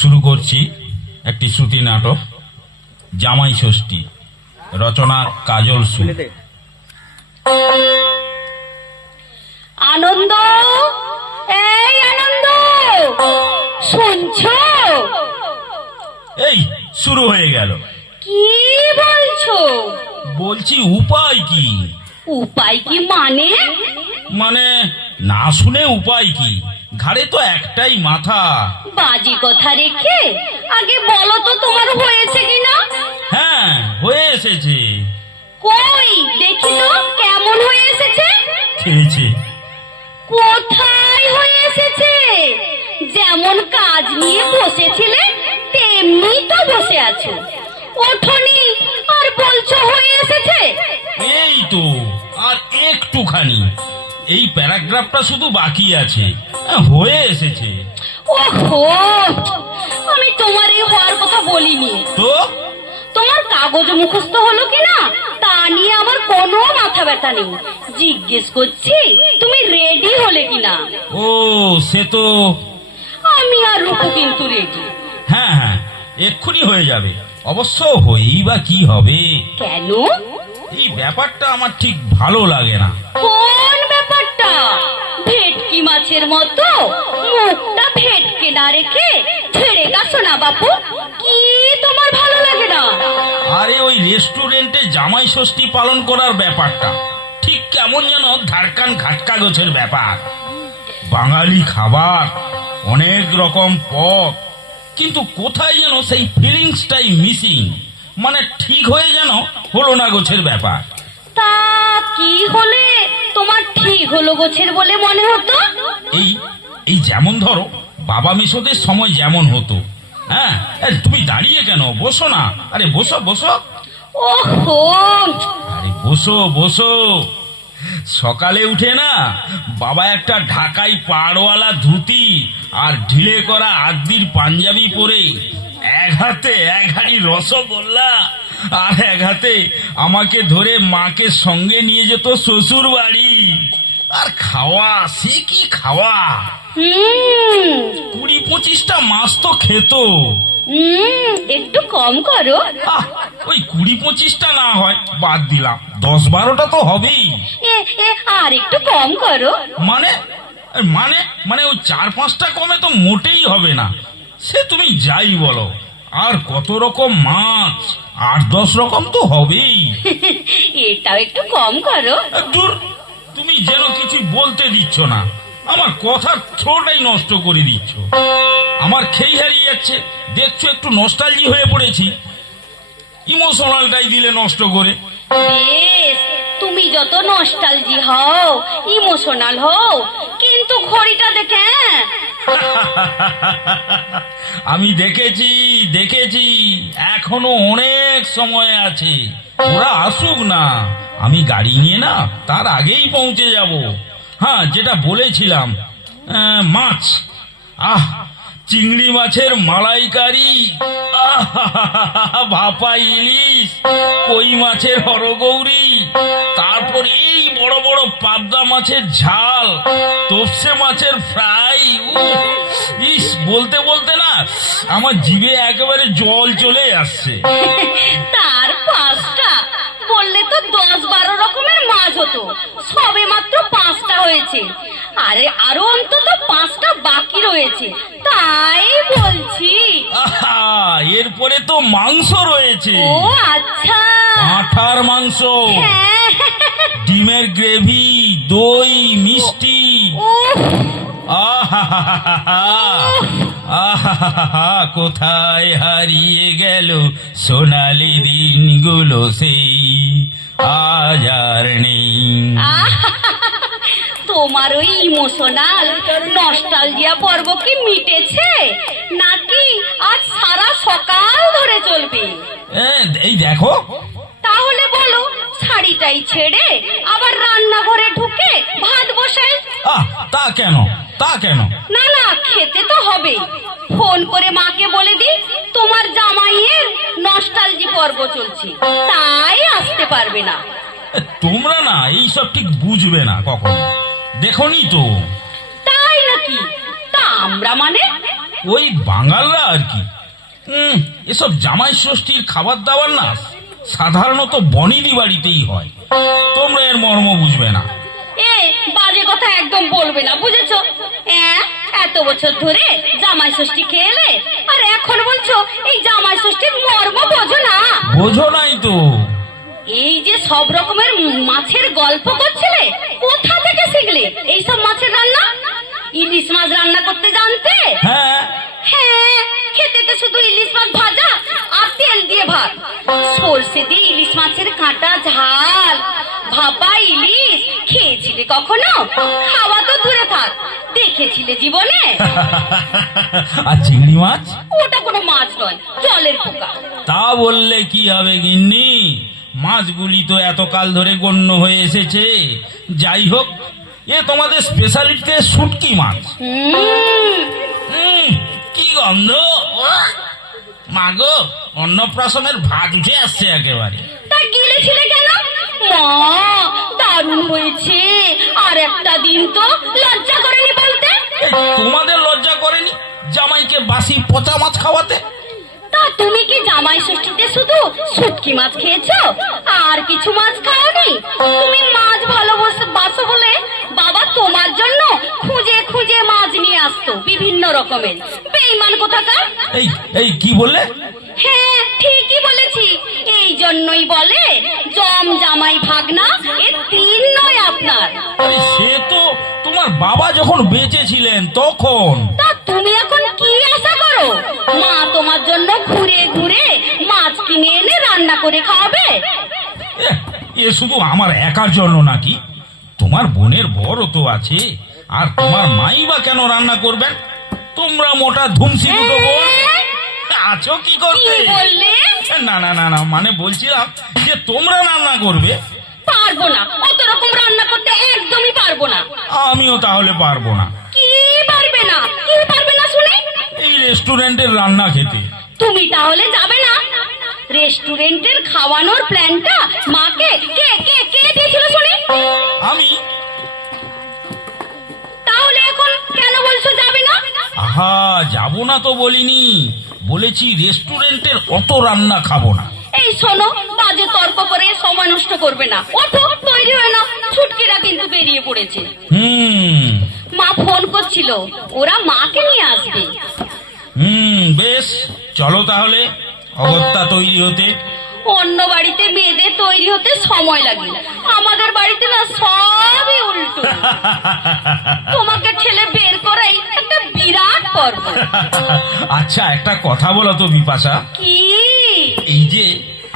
শুরু করছি একটি শ্রুতি নাটক জামাই ষষ্ঠী, রচনা কাজল সুর। আনন্দ, এই আনন্দ, শুনছো? এই শুরু হয়ে গেল। কি বলছো? বলছি উপায় কি? উপায় কি মানে? মানে না শুনে উপায় কি? ঘাড়ে তো একটাই মাথা। বাজি কথা রেখে আগে বলো তো তোমার হয়েছে কিনা। হ্যাঁ, হয়ে এসেছে। কই দেখি তো কেমন হয়ে এসেছে। খেয়েছে। কোথায় হয়ে এসেছে? যেমন কাজ নিয়ে বসেছিলে তেমনি তো বসে আছো। ওঠনি আর বলছো হয়ে এসেছে। এই তো আর একটুখানি, এই প্যারাগ্রাফটা শুধু বাকি আছে। হয়ে এসেছে। ওহো, আমি তোমার এই হওয়ার কথা বলিনি তো তোমার কাগজ মুখস্থ হলো কিনা তা নিয়ে আমার কোনো মাথা ব্যথা নেই। জিজ্ঞেস করছি তুমি রেডি হলে কিনা। ও সে তো, আমি আর রূপু কিন্তু রেডি। হ্যাঁ হ্যাঁ, এক্ষুনি হয়ে যাবে। অবশ্য হয়েই বা কি হবে? কেন? এই ব্যাপারটা আমার ঠিক ভালো লাগে না। কোন ব্যাপারটা? ভেটকি মাছের মতো মুখটা ভেটকে না রেখে ছেড়ে গেছো না বাপু। কি তোমার ভালো লাগে না? আরে ওই রেস্টুরেন্টে জামাই ষষ্ঠী পালন করার ব্যাপারটা ঠিক কেমন যেন ধারকান ঘাটকা গোছের ব্যাপার। বাঙালি খাবার, অনেক রকম পদ, কিন্তু কোথায় যেন সেই ফিলিংসটাই মিসিং। মানে ঠিক হয়ে যেন হলো না গোছের ব্যাপার। তা কি হলে তোমার ঠিক হলো গোছের বলে মনে হতো? এই এই যেমন ধরো বাবা মেশোদের সময় যেমন হতো। হ্যাঁ, তুমি দাঁড়িয়ে কেন? বসো না। আরে বসো বসো। ওহো, আরে বসো বসো। সকালে উঠে না বাবা একটা ঢাকাই পাড়ওয়ালা ধুতি আর ঢিলে করা আদির পাঞ্জাবি পরে এক হাতে এক হাড়ি রসগোল্লা আর এক হাতে আমাকে ধরে মাকে সঙ্গে নিয়ে যেত শ্বশুর বাড়ি। আর খাওয়া, সে কি খাওয়া! 20-25টা মাছ তো খেত। একটু কম করো। ওই 20-25টা না হয় বাদ দিলাম, 10-12টা তো হবেই। আর একটু কম করো। মানে মানে মানে ওই 4-5টা কমে তো মোটেই হবে না। সে তুমি যাই বলো, আর কত রকম মাছ, 8-10 রকম তো হবেই। এটাও একটু কম করো। দূর, তুমি যেন কিছু বলতে দিচ্ছ না, আমার কথার থ্রোটাই নষ্ট করে দিচ্ছ। আমার খেই হারিয়ে যাচ্ছে, দেখছো একটু নস্টালজি হয়ে পড়েছি। ইমোশনালটাই দিলে নষ্ট করে। বেশ, তুমি যত নস্টালজি হও, ইমোশনাল হও, কিন্তু ঘড়িটা দেখে। আমি দেখেছি দেখেছি, এখনো অনেক সময় আছে। ওরা আসুক না, আমি গাড়ি নিয়ে না তার আগেই পৌঁছে যাব। হ্যাঁ, যেটা বলেছিলাম, মাছ, চিংড়ি মাছের মালাইকারি, ভাপা ইলিশ, কই মাছের হরগৌরি, তারপর এই বড় বড় পাবদা মাছের ঝাল, তোপসে মাছের ফ্রাই। ইস, বলতে বলতে না আমার জিভে একেবারে জল চলে আসছে। তার 5টা বললে তো 10-12 রকমের মাছ হতো। সবে মাত্র 5টা হয়েছে, আরে আরো অন্তত 5টা বাকি রয়েছে, তাই বলছি। এরপরে তো মাংস রয়েছে। ও আচ্ছা, পাঁঠার মাংস, হ্যাঁ। ডিমের গ্রেভি, দই, মিষ্টি। কোথায় হারিয়ে গেল সোনালি দিনগুলো, সেই আজ আর নেই। তোমার ওই ইমোশনাল নস্টালজিয়া পর্ব কি মিটেছে, নাকি আজ সারা সকাল ধরে চলবে? এই দেখো, তাহলে বলো, শাড়িটাই ছেড়ে আবার রান্নাঘরে ঢুকে ভাত বসাই। তা কেন? তা কেন? না না, খেতে তো হবে। ফোন করে মাকে বলে দি তোমার জামাইয়ের নস্টালজি পর্ব চলছে, তাই আসতে পারবে না। তোমরা না এইসব ঠিক বুঝবে না কখনো, দেখোনি তো। তাই নাকি? তা আমরা মানে ওই বাঙালরা আর কি। এসব জামাই ষষ্ঠীর খাবার দাবার না সাধারণত বনিদি বাড়িতেই হয়। তোমরা এর মর্ম বুঝবে না। এ বাজে কথা একদম বলবে না, বুঝেছো? এত বছর ধরে জামাই ষষ্ঠী খেলে আর এখন বলছো এই জামাই ষষ্ঠীর মর্ম বোঝো না? বোঝো নাই তো? এই যে সব রকমের মাছের গল্প করছিলে, কোথা থেকে শিখলে এইসব মাছের রান্না? ইলিশ মাছ রান্না করতে জানতে? হ্যাঁ হ্যাঁ, খেতে তো শুধু ইলিশ মাছ ভাজা আর তেল দিয়ে ভাত। সর্ষে দিয়ে ইলিশ মাছের কাঁটা ঝাল, ভাপা ইলিশ খেয়েছিলে কখনো? খাওয়া তো দূরে থাক, দেখেছিলে জীবনে? আর চিংড়ি মাছ? ওটা কোনো মাছ নয়, জলের পোকা। তা বললে কি হবে গিন্নি, মাছগুলি তো এতকাল ধরে গণ্য হয়ে এসেছে। যাই হোক, এ তোমাদের স্পেশালিটিতে শুটকি মাছ। কি গন্ধ! মাগো, অন্নপ্রাশনের ভাত উঠে আসছে একেবারে। তা গিলেছিলে কেন? মা, দারুণ হয়েছে। আর একটা দিন তো লজ্জা করেনি বলতে? তোমাদের লজ্জা করেনি জামাইকে বাসি পচা মাছ খাওয়াতে? তা তুমি কি জামাই ষষ্ঠীতে শুধু শুটকি মাছ খেয়েছো, আর কিছু মাছ খাওনি? তুমি মাছ ভালোবাসো বলে বাবা তোমার জন্য খুঁজে খুঁজে মাছ নিয়ে আসতো বিভিন্ন রকমের। বেঈমান কোথাকার! এই কি বললে? হ্যাঁ, ঠিকই বলেছি। এই জন্যই বলে জম জামাই ভাগনা, এ তিন নয় আপনার। সে তো তোমার বাবা যখন বেঁচে ছিলেন তখন। তা তুমি এখন কি আশা করো? মা তোমার জন্য ঘুরে ঘুরে মাছ কিনে এনে রান্না করে খাওয়াবে? এ শুধু আমার একার জন্য নাকি? তোমার বোনের বড় তো আছে, আর তোমার মাই বা কেন রান্না করবেন? তোমরা মোটা ধুমসি দুটো বোন আছো কি করতে? বললে? না না না না, মানে বলছিলাম যে তোমরা রান্না করবে। পারবো না, অত রকম রান্না করতে একদমই পারবো না। আমিও তাহলে পারবো না। কি পারবে না? কি পারবে না শুনে? এই রেস্টুরেন্টের রান্না খেতে। তুমি তাহলে যাবে না? রেস্টুরেন্টের খাওয়ানোর প্ল্যানটা মাকে কে কে কে দিয়েছিল শুনি? আমি। তাহলে এখন কেন বলছো যাবে না? আহা, যাবো না তো বলিনি, বলেছি রেস্টুরেন্টের অত রান্না খাবো না। এই শোনো, বাজে তর্ক করে সময় নষ্ট করবে না। ওঠো, তৈরি হয়ে নাও, ছুটকিরা কিন্তু বেরিয়ে পড়েছে। মা ফোন করছিল, ওরা মাকে নিয়ে আসবে। বেশ, চলো তাহলে অগত্যা তৈরি হতে। অন্য বাড়িতে মেয়েদের তৈরি হতে সময় লাগে, আমাদের বাড়িতে না সবই উল্টো। তোমাকে ছেলে বের করাই একটা বিরাট পর্ব। আচ্ছা, একটা কথা বলো তো বিপাশা। কি? এই যে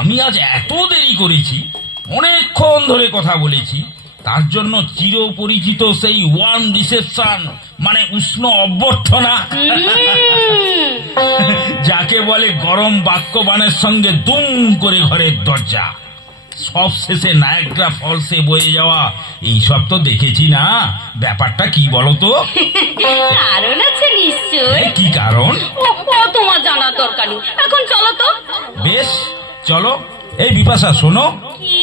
আমি আজ এত দেরি করেছি, অনেকক্ষণ ধরে কথা বলেছি, তার জন্য চিরপরিচিত সেই ওয়ার্ম রিসেপশন, মানে উষ্ণ অভ্যর্থনা, যাকে বলে গরম বাক্যবাণের সঙ্গে দুম করে ঘরের দরজা, সব শেষে নায়াগ্রা ফলসে বয়ে যাওয়া, এইসব তো দেখেছি না। ব্যাপারটা কি বলতো? কারণ আছে নিশ্চয়। কি কারণ? ও তোমার জানার দরকার নেই, এখন চলো তো। বেশ, চলো। এই বিপাশা, শোনো। কি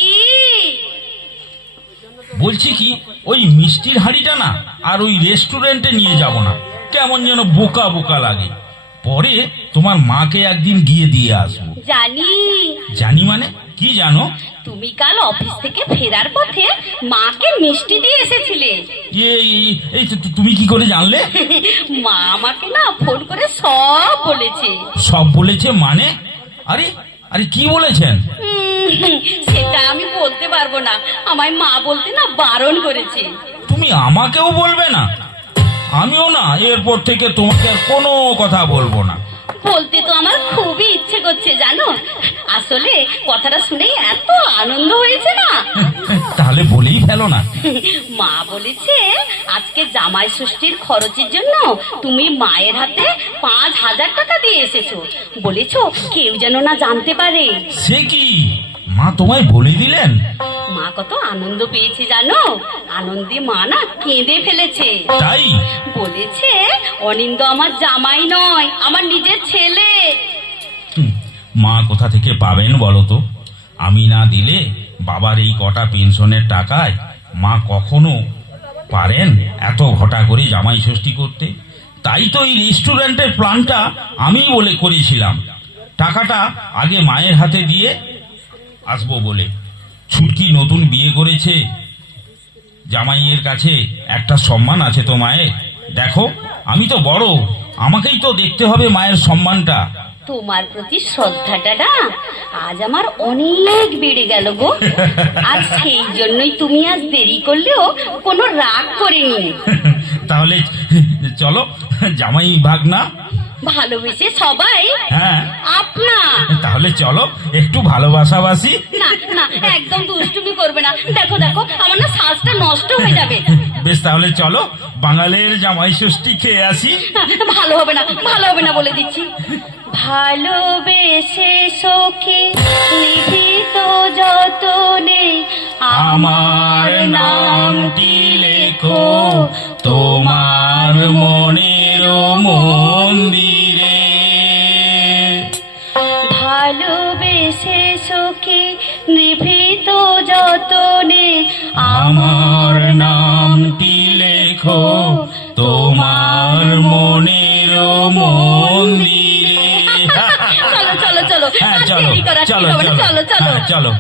বলছি কি, ওই মিষ্টির হাঁড়িটা না আর ওই রেস্টুরেন্টে নিয়ে যাব না, কেমন যেন বোকা বোকা লাগে। পরে তোমার মাকে একদিন গিয়ে দিয়ে আসবো। জানি মানে কি জানো? তুমি কাল অফিস থেকে ফেরার পথে মাকে মিষ্টি দিয়ে এসেছিলে। এই তুমি কি করে জানলে? মা আমাকে না ফোন করে সব বলেছে। সব বলেছে মানে? আরে আরে, কি বলেছেন? সেটা আমি বলতে পারবো না, আমায় মা বলতে না বারণ করেছে। তুমি আমাকেও বলবে না? আমিও না এরপর থেকে তোমাকে আর কোনো কথা বলবো না। বলতে তো আমার খুবই ইচ্ছে করছে জানো, আসলে কথাটা শুনে এত আনন্দ হয়েছে না। তাহলে বলেই ফেলো না। মা বলেছে আজকে জামাই ষষ্ঠীর খরচের জন্য তুমি মায়ের হাতে 5,000 টাকা দিয়ে এসেছো। বলেছো কেউ যেন না জানতে পারে। সে কি, মা তোমায় বলে দিলেন? মা কত আনন্দ পেয়েছে জানো, আনন্দে মা না কেঁদে ফেলেছে। তাই? বলেছে অনিন্দ আমার জামাই নয়, আমার নিজের ছেলে। মা কোথা থেকে পাবেন বলো তো? আমি না দিলে বাবার এই কটা পেনশনের টাকায় মা কখনো পারেন এত ঘটা করে জামাই ষষ্ঠী করতে? তাই তো এই রেস্টুরেন্টের প্ল্যানটা আমিই বলে করেছিলাম। টাকাটা আগে মায়ের হাতে দিয়ে আসবো বলে। ছুটকি নতুন বিয়ে করেছে, জামাইয়ের কাছে একটা সম্মান আছে তো মায়ের। দেখো, আমি তো বড়, আমাকেই তো দেখতে হবে মায়ের সম্মানটা। তোমার প্রতি শ্রদ্ধাটা না আজ আমার অনেক বেড়ে গেল গো। আর সেই জন্যই তুমি আজ দেরি করলেও কোনো রাগ করেনি। তাহলে চলো, জামাই ভাগনা ভালোবেসে সবাই হ্যাঁ, আপনা। তাহলে চলো একটু ভালোবাসাবাসি। না না, একদম দুষ্টুমি করবে না। দেখো দেখো, আমার না শ্বাসটা নষ্ট হয়ে যাবে। বেশ, তাহলে চলো বাঙালির জামাই ষষ্ঠী খেয়ে আসি। ভালো হবে না, ভালো হবে না বলে দিচ্ছি। ভালোবেসে সখী নিহিত যতনে আমার নামটি লেখো তোমার মনের মন্দিরে। ভালোবেসে সখী নিভৃত যতনে আমার নামটি লেখো তোমার মনের মন্দিরে। চলো চলো চলো, হ্যাঁ, আর চলো দেরি করা ঠিক চলো হবে না। চলো চলো চলো।